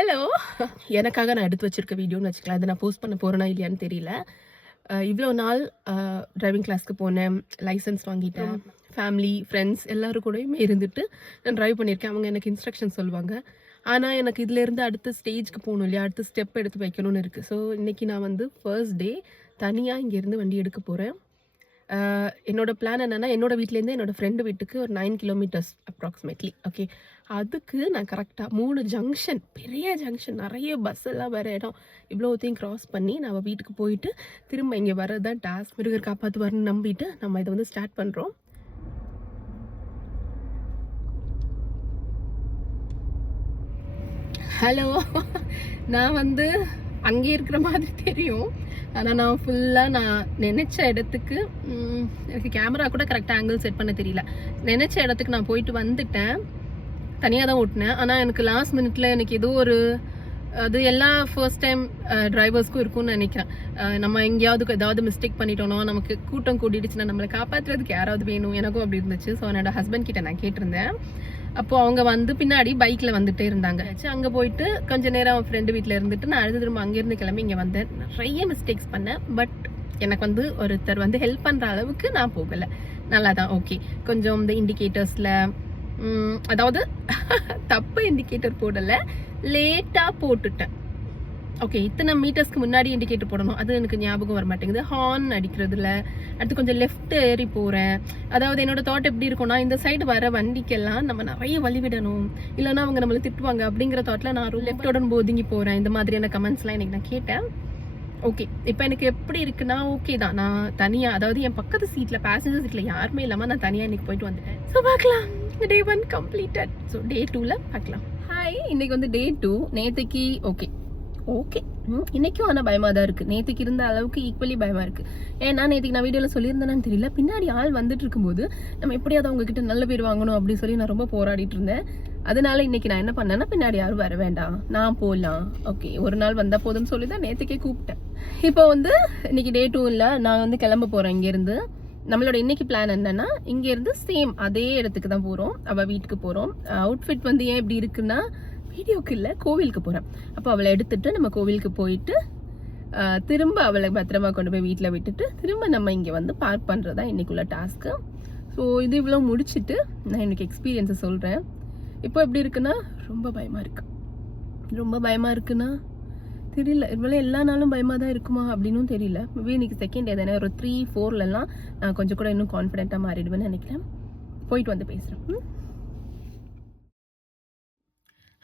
Hello, எனக்காக நான் எடுத்து வச்சிருக்க வீடியோன்னு வச்சுக்கலாம். அதை நான் போஸ்ட் பண்ண போகிறேனா இல்லையான்னு தெரியல. இவ்வளோ நாள் டிரைவிங் கிளாஸ்க்கு போனேன், லைசன்ஸ் வாங்கிட்டேன், ஃபேமிலி ஃப்ரெண்ட்ஸ் எல்லோரும் கூடயுமே இருந்துட்டு நான் ட்ரைவ் பண்ணியிருக்கேன். அவங்க எனக்கு இன்ஸ்ட்ரக்ஷன் சொல்லுவாங்க. ஆனால் எனக்கு இதிலேருந்து அடுத்த ஸ்டேஜ்க்கு போகணும் இல்லையா, அடுத்த ஸ்டெப் எடுத்து வைக்கணும்னு இருக்குது. ஸோ இன்றைக்கி நான் வந்து ஃபர்ஸ்ட் டே தனியாக இங்கேருந்து வண்டி எடுக்க போகிறேன். என்னோட பிளான் என்னென்னா, என்னோட வீட்டிலேருந்து என்னோடய ஃப்ரெண்டு வீட்டுக்கு ஒரு 9 கிலோமீட்டர்ஸ் அப்ராக்சிமேட்லி. ஓகே, அதுக்கு நான் கரெக்டாக 3 ஜங்ஷன், பெரிய ஜங்ஷன், நிறைய பஸ் எல்லாம் வர இடம், இவ்வளோத்தையும் க்ராஸ் பண்ணி நம்ம வீட்டுக்கு போயிட்டு திரும்ப இங்கே வர்றது தான் டாஸ்க். முருகர் காப்பாற்றுவார்னு நம்பிட்டு நம்ம இதை வந்து ஸ்டார்ட் பண்ணுறோம். ஹலோ, நான் வந்து அங்கே இருக்கிற மாதிரி தெரியும், ஆனால் நான் ஃபுல்லாக நான் நினச்ச இடத்துக்கு, எனக்கு கேமரா கூட கரெக்டாக ஆங்கிள் செட் பண்ண தெரியல. நினச்ச இடத்துக்கு நான் போயிட்டு வந்துட்டேன். தனியாக தான் ஓட்டினேன். ஆனால் எனக்கு லாஸ்ட் மினிட்ல எனக்கு ஏதோ ஒரு, அது எல்லா ஃபர்ஸ்ட் டைம் டிரைவர்ஸ்க்கும் இருக்கும்னு நினைக்கிறேன். நம்ம எங்கேயாவது ஏதாவது மிஸ்டேக் பண்ணிட்டோம்னா, நமக்கு கூட்டம் கூட்டிடுச்சுன்னா நம்மளை காப்பாற்றுறதுக்கு யாராவது வேணும். எனக்கும் அப்படி இருந்துச்சு. ஸோ என்னோட ஹஸ்பண்ட் கிட்ட நான் கேட்டிருந்தேன். அப்போது அவங்க வந்து பின்னாடி பைக்கில் வந்துட்டே இருந்தாங்க. அங்கே போயிட்டு கொஞ்சம் நேரம் ஃப்ரெண்டு வீட்டில் இருந்துட்டு நான் அடுத்து திரும்ப அங்கேருந்து கிளம்பி இங்கே வந்தேன். நிறைய மிஸ்டேக்ஸ் பண்ணேன். பட் எனக்கு வந்து ஒருத்தர் வந்து ஹெல்ப் பண்ணுற அளவுக்கு நான் போகலை. நல்லா தான், ஓகே. கொஞ்சம் இந்த இண்டிகேட்டர்ஸில், அதாவது தப்பு இண்டிகேட்டர் போடலை, லேட்டாக போட்டுட்டேன். ஓகே, இத்தனை மீட்டர்ஸ்க்கு முன்னாடி இண்டிகேட்டர் போடணும், அது எனக்கு ஞாபகம் வர மாட்டேங்குது. ஹார்ன் அடிக்கிறதுல அடுத்து கொஞ்சம் லெஃப்ட் ஏறி போகிறேன். அதாவது என்னோட தாட் எப்படி இருக்கும்னா, இந்த சைடு வர வண்டிக்கெல்லாம் நம்ம நிறைய வழி விடணும், இல்லைன்னா அவங்க நம்மளை திட்டுவாங்க அப்படிங்கிற தாட்டில் நான் லெஃப்டோட ஒதுங்கி போகிறேன். இந்த மாதிரியான கமெண்ட்ஸ்லாம் எனக்கு நான் கேட்டேன். ஓகே, இப்போ எனக்கு எப்படி இருக்குன்னா, ஓகே தான். நான் தனியாக, அதாவது என் பக்கத்து சீட்டில், பேசஞ்சர் சீட்டில் யாருமே இல்லாமல் நான் தனியாக இன்னைக்கு போயிட்டு வந்துட்டேன். ஸோ பார்க்கலாம், டே 1 கம்ப்ளீட்டட். ஸோ டே 2ல் பார்க்கலாம். ஹாய், இன்னைக்கு வந்து டே 2. நேற்றுக்கு ஓகே இன்னைக்கும் ஆனால் பயமாக தான் இருக்குது. நேற்றுக்கு இருந்த அளவுக்கு ஈக்குவலி பயமாக இருக்குது. ஏன்னா நேற்றுக்கு நான் வீடியோவில் சொல்லியிருந்தேன்னு தெரியல, பின்னாடி ஆள் வந்துட்டு இருக்கும்போது நம்ம எப்படியாவது அவங்ககிட்ட நல்ல பேர் வாங்கணும் அப்படின்னு சொல்லி நான் ரொம்ப போராடிட்டு இருந்தேன். அதனால இன்னைக்கு நான் என்ன பண்ணேன்னா, பின்னாடி யாரும் வர வேண்டாம், நான் போகலாம், ஓகே ஒரு நாள் வந்தால் போதும்னு சொல்லி தான் நேற்றுக்கே கூப்பிட்டேன். இப்போ வந்து இன்னைக்கு டே 2ல் நான் வந்து கிளம்ப போகிறேன் இங்கேருந்து. நம்மளோட இன்னைக்கு பிளான் என்னன்னா, இங்கேருந்து சேம் அதே இடத்துக்கு தான் போகிறோம், அவள் வீட்டுக்கு போகிறோம். அவுட்ஃபிட் வந்து ஏன் இப்படி இருக்குன்னா, வீடியோக்கு இல்லை, கோவிலுக்கு போகிறேன். அப்போ அவளை எடுத்துட்டு நம்ம கோவிலுக்கு போயிட்டு திரும்ப அவளை பத்திரமா கொண்டு போய் வீட்டில் விட்டுட்டு திரும்ப நம்ம இங்கே வந்து பார்க் பண்ணுறதா இன்னைக்குள்ள டாஸ்க்கு. ஸோ இது இவ்வளோ முடிச்சுட்டு நான் எனக்கு எக்ஸ்பீரியன்ஸை சொல்கிறேன். இப்போ எப்படி இருக்குன்னா, ரொம்ப பயமாக இருக்கு. ரொம்ப பயமாக இருக்குன்னா தெரியல, இவ்வளோ எல்லா நாளும் பயமாக தான் இருக்குமா அப்படின்னும் தெரியல. மேபி இன்னைக்கு செகண்ட் டே தானே, ஒரு 3-4லலாம் நான் கொஞ்சம் கூட இன்னும் கான்ஃபிடென்ட்டாக மாறிடுவேன்னு நினைக்கிறேன். போயிட்டு வந்து பேசுகிறேன்.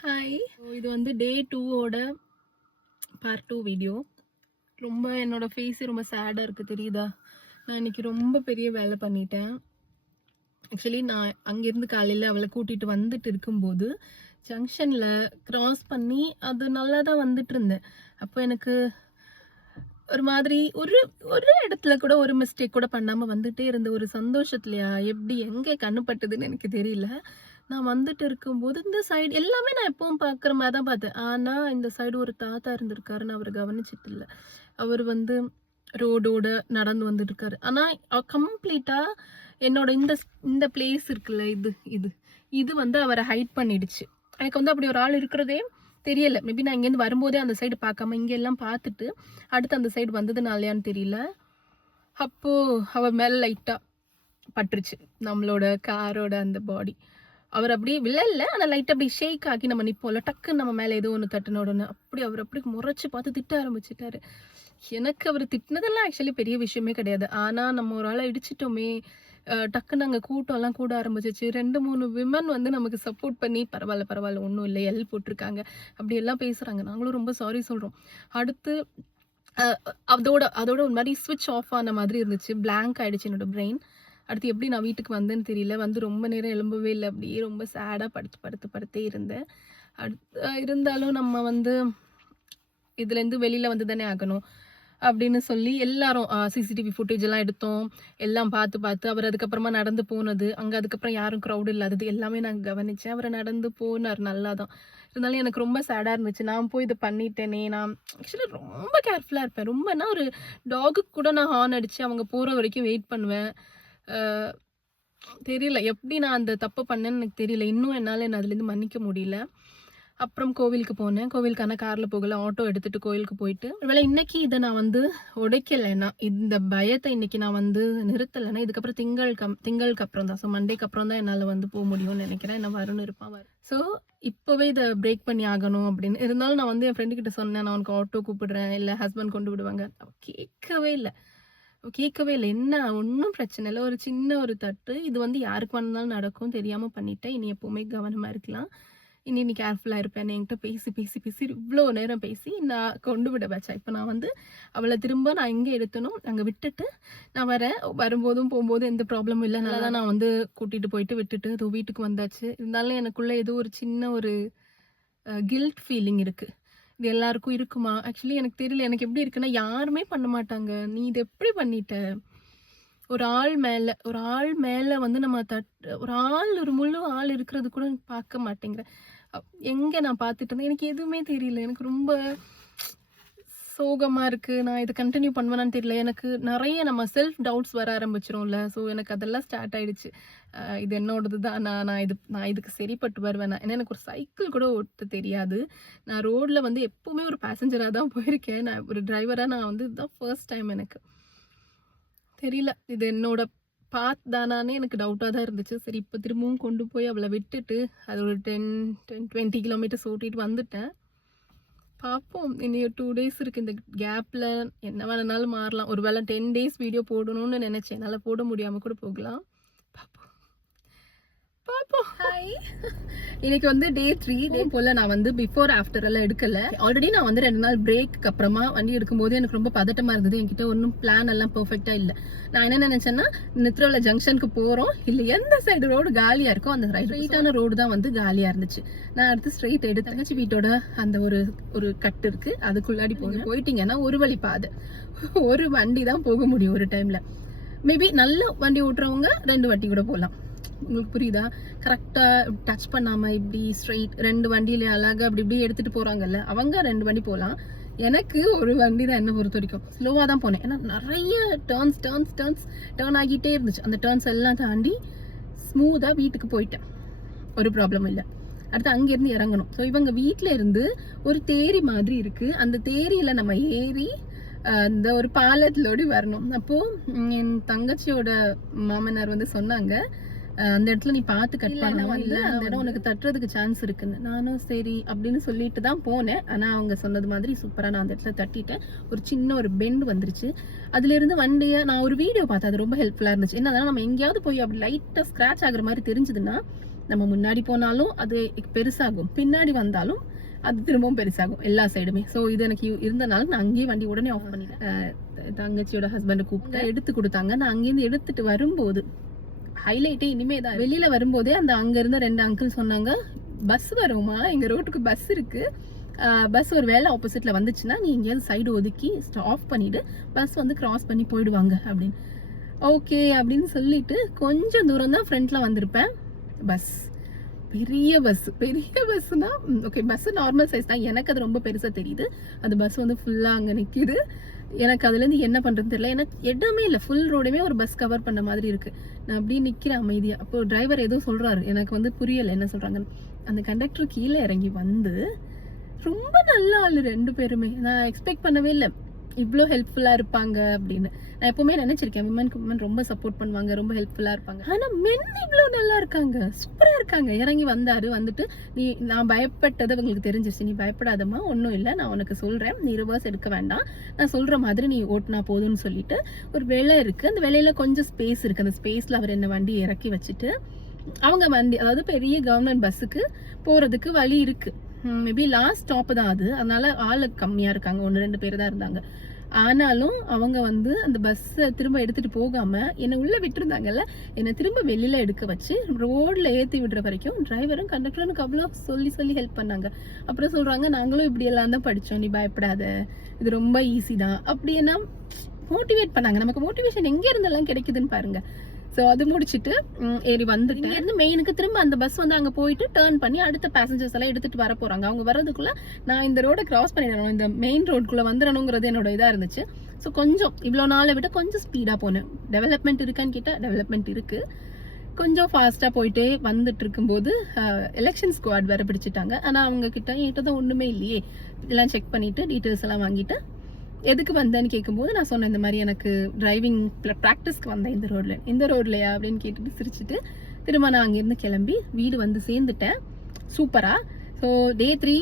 ஹாய், இது வந்து டே 2ஓட பார்ட் 2 வீடியோ. ரொம்ப என்னோடய ஃபேஸே ரொம்ப சேடாக இருக்குது, தெரியுதா? நான் இன்றைக்கி ரொம்ப பெரிய வேலை பண்ணிட்டேன். ஆக்சுவலி நான் அங்கேருந்து காலையில் அவளை கூட்டிகிட்டு வந்துட்டு இருக்கும்போது ஜங்ஷனில் க்ராஸ் பண்ணி அது நல்லா தான் வந்துட்டு இருந்தேன். அப்போ எனக்கு ஒரு மாதிரி ஒரு இடத்துல கூட ஒரு மிஸ்டேக் கூட பண்ணாமல் வந்துகிட்டே இருந்த ஒரு சந்தோஷத்துலையா எப்படி எங்கே கண்ணுப்பட்டதுன்னு எனக்கு தெரியல. நான் வந்துட்டு இருக்கும்போது இந்த சைடு எல்லாமே நான் எப்பவும் பார்க்குற மாதிரி தான் பார்த்தேன். ஆனால் இந்த சைடு ஒரு தாத்தா இருந்திருக்காருன்னு அவர் கவனிச்சிட்டு இல்லை. அவர் வந்து ரோடோட நடந்து வந்துட்டு இருக்காரு. ஆனால் கம்ப்ளீட்டாக என்னோட இந்த பிளேஸ் இருக்குல்ல, இது வந்து அவரை ஹைட் பண்ணிடுச்சு. எனக்கு வந்து அப்படி ஒரு ஆள் இருக்கிறதே தெரியல. மேபி நான் இங்கேருந்து வரும்போதே அந்த சைடு பார்க்காம இங்கெல்லாம் பார்த்துட்டு அடுத்து அந்த சைடு வந்ததுனாலையான்னு தெரியல. அப்போது அவள் மேலே லைட்டாக பட்டுருச்சு நம்மளோட காரோட அந்த பாடி. அவர் அப்படியே விழல, ஆனால் லைட்டாக அப்படி ஷேக் ஆகி நம்ம நிற்போம்ல, டக்குன்னு நம்ம மேலே ஏதோ ஒன்று தட்டின உடனே அவர் அப்படி முறைச்சி பார்த்து திட்ட ஆரம்பிச்சிட்டாரு. எனக்கு அவர் திட்டினதெல்லாம் ஆக்சுவலி பெரிய விஷயமே கிடையாது. ஆனால் நம்ம ஒரு ஆளை இடிச்சிட்டோமே, டக்குன்னு அங்கே கூட்டம்லாம் கூட ஆரம்பிச்சிச்சு. 2-3 விமன் வந்து நமக்கு சப்போர்ட் பண்ணி பரவாயில்ல ஒன்றும் இல்லை, எல் போட்டிருக்காங்க அப்படியெல்லாம் பேசுகிறாங்க. நாங்களும் ரொம்ப சாரி சொல்கிறோம். அடுத்து அதோட ஒரு மாதிரி ஸ்விட்ச் ஆஃப் ஆன மாதிரி இருந்துச்சு, பிளாங்க் ஆகிடுச்சு என்னோடய பிரெயின். அடுத்து எப்படி நான் வீட்டுக்கு வந்தேன்னு தெரியல. வந்து ரொம்ப நேரம் எழும்பவே இல்லை, அப்படியே ரொம்ப சேடாக படுத்தே இருந்தேன். இருந்தாலும் நம்ம வந்து இதுலேருந்து வெளியில் வந்து தானே ஆகணும் அப்படின்னு சொல்லி எல்லாரும் சிசிடிவி ஃபுட்டேஜ் எல்லாம் எடுத்தோம். எல்லாம் பார்த்து அவர் அதுக்கப்புறமா நடந்து போனது, அங்கே அதுக்கப்புறம் யாரும் க்ரௌட் இல்லாதது எல்லாமே நான் கவனித்தேன். அவரை நடந்து போனார், நல்லா தான். இருந்தாலும் எனக்கு ரொம்ப சேடாக இருந்துச்சு. நான் போய் இதை பண்ணிட்டேனே. நான் ஆக்சுவலி ரொம்ப கேர்ஃபுல்லாக இருப்பேன். ரொம்பனா ஒரு டாகுக்கு கூட நான் ஹார்ன் அடித்து அவங்க போகிற வரைக்கும் வெயிட் பண்ணுவேன். தெரியல எப்படி நான் அந்த தப்பு பண்ணேன்னு எனக்கு தெரியல. இன்னும் என்னால் அதுலேருந்து மன்னிக்க முடியல. அப்புறம் கோவிலுக்கு போனேன். கோவிலுக்கான கார்ல போகல, ஆட்டோ எடுத்துட்டு கோவிலுக்கு போயிட்டு ஒருவேளை இன்னைக்கு இதை நான் வந்து உடைக்கலைன்னா, இந்த பயத்தை இன்னைக்கு நான் வந்து நிறுத்தலைன்னா இதுக்கப்புறம் திங்களுக்கு அப்புறம் தான், ஸோ மண்டேக்கு அப்புறம் தான் என்னால் வந்து போக முடியும்னு நினைக்கிறேன். என்ன வரும்னு இருப்பான் வரும். ஸோ இப்போவே இதை பிரேக் பண்ணி ஆகணும் அப்படின்னு இருந்தாலும் நான் வந்து என் ஃப்ரெண்டு கிட்ட சொன்னேன், நான் உனக்கு ஆட்டோ கூப்பிடுறேன், இல்லை ஹஸ்பண்ட் கொண்டு விடுவாங்க. கேட்கவே இல்லை. என்ன ஒன்றும் பிரச்சனை இல்லை, ஒரு சின்ன ஒரு தட்டு, இது வந்து யாருக்கு வந்தாலும் நடக்கும், தெரியாமல் பண்ணிட்டேன், இனி எப்போவுமே கவனமாக இருக்கலாம், இனி நீ கேர்ஃபுல்லாக இருப்பேன். என்கிட்ட பேசி இவ்வளோ நேரம் பேசி நான் கொண்டு விட வச்சேன். இப்போ நான் வந்து அவளை திரும்ப நான் எங்கே எடுத்தனும் அங்கே விட்டுட்டு நான் வரும்போதும் போகும்போதும் எந்த ப்ராப்ளமும் இல்லை. நல்லா தான் நான் வந்து கூட்டிகிட்டு போயிட்டு விட்டுட்டு இதோ வீட்டுக்கு வந்தாச்சு. இருந்தாலும் எனக்குள்ளே ஏதோ ஒரு சின்ன ஒரு கில்ட் ஃபீலிங் இருக்குது. இது எல்லாருக்கும் இருக்குமா? ஆக்சுவலி எனக்கு தெரியல. எனக்கு எப்படி இருக்குன்னா, யாருமே பண்ண மாட்டாங்க, நீ இது எப்படி பண்ணிட்ட? ஒரு ஆள் மேலே வந்து நம்ம ஒரு முழு ஆள் இருக்கிறது கூட பார்க்க மாட்டேங்கிறேன். எங்கே நான் பார்த்துட்டு இருந்தேன், எனக்கு எதுவுமே தெரியல. எனக்கு ரொம்ப சோகமாக இருக்குது. நான் இதை கண்டினியூ பண்ணுவேனான்னு தெரியல. எனக்கு நிறைய நம்ம செல்ஃப் டவுட்ஸ் வர ஆரம்பிச்சிரும்ல. ஸோ எனக்கு அதெல்லாம் ஸ்டார்ட் ஆகிடுச்சு. இது என்னோடது தான், நான் இதுக்கு சரிப்பட்டு வருவேன். ஏன்னா எனக்கு ஒரு சைக்கிள் கூட ஓட்ட தெரியாது. நான் ரோடில் வந்து எப்போவுமே ஒரு பேசஞ்சராக தான் போயிருக்கேன். நான் ஒரு டிரைவராக நான் வந்து இதுதான் ஃபர்ஸ்ட் டைம். எனக்கு தெரியல இது என்னோட பாத் தானானே எனக்கு டவுட்டாக தான் இருந்துச்சு. சரி, இப்போ திரும்பவும் கொண்டு போய் அவளை விட்டுட்டு அது ஒரு 10-20 கிலோமீட்டர்ஸ் ஓட்டிகிட்டு வந்துட்டேன். பார்ப்போம், இனி 2 days இருக்குது. இந்த கேப்பில் என்ன வேணுனாலும் மாறலாம். ஒரு வேளை 10 days வீடியோ போடணும்னு நினச்சேன், என்னால் போட முடியாமல் கூட போகலாம். பார்ப்போம். ஹாய், இன்னைக்கு வந்து டே 3 போல் நான் வந்து பிஃபோர் ஆஃப்டர் எல்லாம் எடுக்கலை. ஆல்ரெடி நான் வந்து 2 நாள் பிரேக்கு அப்புறமா வண்டி எடுக்கும்போது எனக்கு ரொம்ப பதட்டமாக இருந்தது. என்கிட்ட ஒன்றும் பிளான் எல்லாம் பெர்ஃபெக்டாக இல்லை. நான் என்ன நினைச்சேன்னா, நித்ரோல ஜங்ஷனுக்கு போகிறோம், இல்லை எந்த சைடு ரோடு காலியாக இருக்கோ அந்த ஸ்ட்ரைட்டான ரோடு தான் வந்து காலியாக இருந்துச்சு. நான் அடுத்து ஸ்ட்ரைட் எடுத்து தங்கச்சி வீட்டோட அந்த ஒரு கட்டு இருக்குது, அதுக்குள்ளாடி போயிட்டீங்கன்னா ஒரு வழி பாதை, ஒரு வண்டி தான் போக முடியும் ஒரு டைமில். மேபி நல்ல வண்டி ஓட்டுறவங்க 2 வண்டி கூட போகலாம். உங்களுக்கு புரியுதா? கரெக்டாக டச் பண்ணாமல் இப்படி ஸ்ட்ரைட் 2 வண்டியில அழகாக அப்படி இப்படி எடுத்துகிட்டு போகிறாங்கல்ல, அவங்க 2 வண்டி போகலாம். எனக்கு ஒரு வண்டி தான் என்ன பொறுத்த வரைக்கும். ஸ்லோவாக தான் போனேன், ஏன்னா நிறைய டேர்ன் ஆகிட்டே இருந்துச்சு. அந்த டேர்ன்ஸ் எல்லாம் தாண்டி ஸ்மூத்தாக வீட்டுக்கு போயிட்டேன், ஒரு ப்ராப்ளம் இல்லை. அடுத்து அங்கேருந்து இறங்கணும். ஸோ இவங்க வீட்டில் இருந்து ஒரு தேரி மாதிரி இருக்குது, அந்த தேரியில் நம்ம ஏறி இந்த ஒரு பாலத்திலோடு வரணும். அப்போது என் தங்கச்சியோட மாமனார் வந்து சொன்னாங்க, அந்த இடத்துல நீ பார்த்து கட் பண்ணலாம், இல்லை அந்த இடம் உனக்கு தட்டுறதுக்கு சான்ஸ் இருக்குன்னு. நானும் சரி அப்படின்னு சொல்லிட்டு தான் போனேன். ஆனால் அவங்க சொன்னது மாதிரி சூப்பராக நான் அந்த இடத்துல தட்டிட்டேன். ஒரு சின்ன ஒரு பெண்ட் வந்துருச்சு. அதுலேருந்து வண்டியை நான் ஒரு வீடியோ பார்த்தேன், அது ரொம்ப ஹெல்ப்ஃபுல்லாக இருந்துச்சு. என்ன நம்ம எங்கேயாவது போய் அப்படி லைட்டாக ஸ்க்ராட்ச் ஆகுற மாதிரி தெரிஞ்சதுன்னா, நம்ம முன்னாடி போனாலும் அது பெருசாகும், பின்னாடி வந்தாலும் அது திரும்பவும் பெருசாகும், எல்லா சைடுமே. ஸோ இது எனக்கு இருந்தனால நான் அங்கேயே வண்டி உடனே ஆஃப் பண்ணிட்டேன். தங்கச்சியோட ஹஸ்பண்டை கூப்பிட்டு எடுத்து கொடுத்தாங்க. நான் அங்கேருந்து எடுத்துட்டு வரும்போது ஹைலைட்டே இனிமே தான், வெளியில வரும்போதே அந்த அங்க இருந்த 2 அங்கிள் சொன்னாங்க, பஸ் வருமா, எங்க ரோட்டுக்கு பஸ் இருக்கு, பஸ் ஒரு வேலை ஆப்போசிட்ல வந்துச்சுன்னா நீ எங்கேயாவது சைடு ஒதுக்கி ஆஃப் பண்ணிட்டு பஸ் வந்து கிராஸ் பண்ணி போயிடுவாங்க அப்படின்னு. ஓகே அப்படின்னு சொல்லிட்டு கொஞ்சம் தூரம் தான் ஃப்ரண்ட்ல வந்திருப்பேன். பஸ் பெரிய பஸ்னா ஓகே, பஸ் நார்மல் சைஸ் தான், எனக்கு அது ரொம்ப பெருசா தெரியுது. அந்த பஸ் வந்து ஃபுல்லா அங்க நிக்குது. எனக்கு அதுலேருந்து என்ன பண்ணுறதுன்னு தெரியல. எனக்கு இடமே இல்லை, ஃபுல் ரோடுமே ஒரு பஸ் கவர் பண்ண மாதிரி இருக்குது. நான் அப்படியே நிற்கிறேன் அமைதியாக. அப்போ டிரைவர் ஏதோ சொல்கிறாரு, எனக்கு வந்து புரியலை என்ன சொல்கிறாங்கன்னு. அந்த கண்டக்டர் கீழே இறங்கி வந்து ரொம்ப நல்ல ஆள் 2 பேருமே. நான் எக்ஸ்பெக்ட் பண்ணவே இல்லை இவ்வளோ ஹெல்ப்ஃபுல்லாக இருப்பாங்க அப்படின்னு. நான் எப்பவுமே நினைச்சிருக்கேன், விமன் ரொம்ப சப்போர்ட் பண்ணுவாங்க, ரொம்ப ஹெல்ப்ஃபுல்லாக இருப்பாங்க. ஆனால் மென் இவ்வளோ நல்லா இருக்காங்க, சூப்பராக இருக்காங்க. இறங்கி வந்துட்டு நான் பயப்பட்டது அவங்களுக்கு தெரிஞ்சிருச்சு. நீ பயப்படாதம்மா, ஒன்றும் இல்லை, நான் உனக்கு சொல்கிறேன், நீ ரிவர்ஸ் எடுக்க வேண்டாம், நான் சொல்கிற மாதிரி நீ ஓட்டினா போதும்னு சொல்லிட்டு ஒரு வேலை இருக்குது. அந்த வேலையில கொஞ்சம் ஸ்பேஸ் இருக்குது. அந்த ஸ்பேஸில் அவர் என்ன வண்டி இறக்கி வச்சுட்டு அவங்க வண்டி, அதாவது பெரிய கவர்மெண்ட் பஸ்ஸுக்கு போகிறதுக்கு வழி இருக்குது. மேபி லாஸ்ட் ஸ்டாப் தான் அது, அதனால ஆளு கம்மியாக இருக்காங்க, 1-2 பேர் தான் இருந்தாங்க. ஆனாலும் அவங்க வந்து அந்த பஸ்ஸை திரும்ப எடுத்துட்டு போகாம என்னை உள்ள விட்டுருந்தாங்கல்ல, என்னை திரும்ப வெளியில எடுக்க வச்சு ரோட்ல ஏற்றி விடுற வரைக்கும் டிரைவரும் கண்டக்டரும் அவ்வளோ சொல்லி ஹெல்ப் பண்ணாங்க. அப்புறம் சொல்றாங்க, நாங்களும் இப்படி எல்லாம் தான் படித்தோம், நீ பயப்படாத, இது ரொம்ப ஈஸி தான் அப்படின்னா மோட்டிவேட் பண்ணாங்க. நமக்கு மோட்டிவேஷன் எங்கே இருந்தெல்லாம் கிடைக்குதுன்னு பாருங்க. ஸோ அது முடிச்சுட்டு ஏறி வந்துட்டு இருந்து மெயினுக்கு திரும்ப அந்த பஸ் வந்து அங்கே போயிட்டு டேர்ன் பண்ணி அடுத்த பேசஞ்சர்ஸ் எல்லாம் எடுத்துட்டு வர போறாங்க. அவங்க வர்றதுக்குள்ள நான் இந்த ரோட கிராஸ் பண்ணிடணும், இந்த மெயின் ரோடுக்குள்ள வந்துடணுங்கிறது என்னோட இதாக இருந்துச்சு. ஸோ கொஞ்சம் இவ்வளோ நாளை விட கொஞ்சம் ஸ்பீடாக போனேன். டெவலப்மெண்ட் இருக்கான்னு கேட்டால் டெவலப்மெண்ட் இருக்கு, கொஞ்சம் ஃபாஸ்ட்டாக போயிட்டே வந்துட்டு இருக்கும்போது எலெக்ஷன் ஸ்குவாட் வேறு பிடிச்சிட்டாங்க. ஆனால் அவங்க என்கிட்ட தான் ஒன்றுமே இல்லையே, இதெல்லாம் செக் பண்ணிவிட்டு டீட்டெயில்ஸ் எல்லாம் வாங்கிட்டு எதுக்கு வந்தேன்னு கேட்கும்போது நான் சொன்னேன், இந்த மாதிரி எனக்கு டிரைவிங் ப்ராக்டிஸ்க்கு வந்தேன் இந்த ரோட்லையா அப்படின்னு கேட்டுட்டு சிரிச்சுட்டு திரும்ப நான் அங்கேருந்து கிளம்பி வீடு வந்து சேர்ந்துட்டேன் சூப்பராக. ஸோ டே 3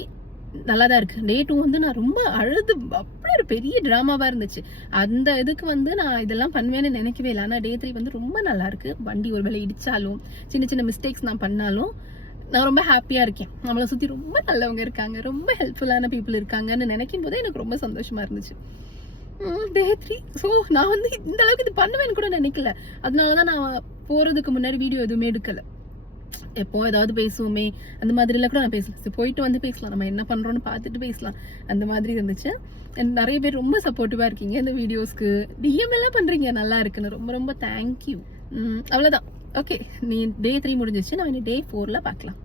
நல்லா தான் இருக்குது. டே 2 வந்து நான் ரொம்ப அழுது அப்படி ஒரு பெரிய ட்ராமாவாக இருந்துச்சு. அந்த இதுக்கு வந்து நான் இதெல்லாம் பண்ணுவேன்னு நினைக்கவே இல்லை. ஆனால் டே 3 வந்து ரொம்ப நல்லா இருக்கு. வண்டி ஒரு வேளை இடிச்சாலும் சின்ன சின்ன மிஸ்டேக்ஸ் நான் பண்ணாலும் நான் ரொம்ப ஹாப்பியாக இருக்கேன். நம்மளை சுற்றி ரொம்ப நல்லவங்க இருக்காங்க, ரொம்ப ஹெல்ப்ஃபுல்லான பீப்புள் இருக்காங்கன்னு நினைக்கும் போதே எனக்கு ரொம்ப சந்தோஷமா இருந்துச்சு. டே 3 ஸோ நான் வந்து இந்த அளவுக்கு இது பண்ணுவேன்னு கூட நினைக்கல. அதனால தான் நான் போகிறதுக்கு முன்னாடி வீடியோ எதுவுமே எடுக்கலை. எப்போ ஏதாவது பேசுவோமே அந்த மாதிரிலாம் கூட நான் பேசலாம், போயிட்டு வந்து பேசலாம், நம்ம என்ன பண்றோம்னு பார்த்துட்டு பேசலாம், அந்த மாதிரி இருந்துச்சு. நிறைய பேர் ரொம்ப சப்போர்ட்டிவா இருக்கீங்க இந்த வீடியோஸ்க்கு, டிஎம் எல்லாம் பண்றீங்க, நல்லா இருக்குன்னு ரொம்ப ரொம்ப தேங்க்யூ. அவ்வளோதான். ஓகே, நீ டே 3 முடிஞ்சிச்சு, நம்ம டே 4ல பார்க்கலாம்.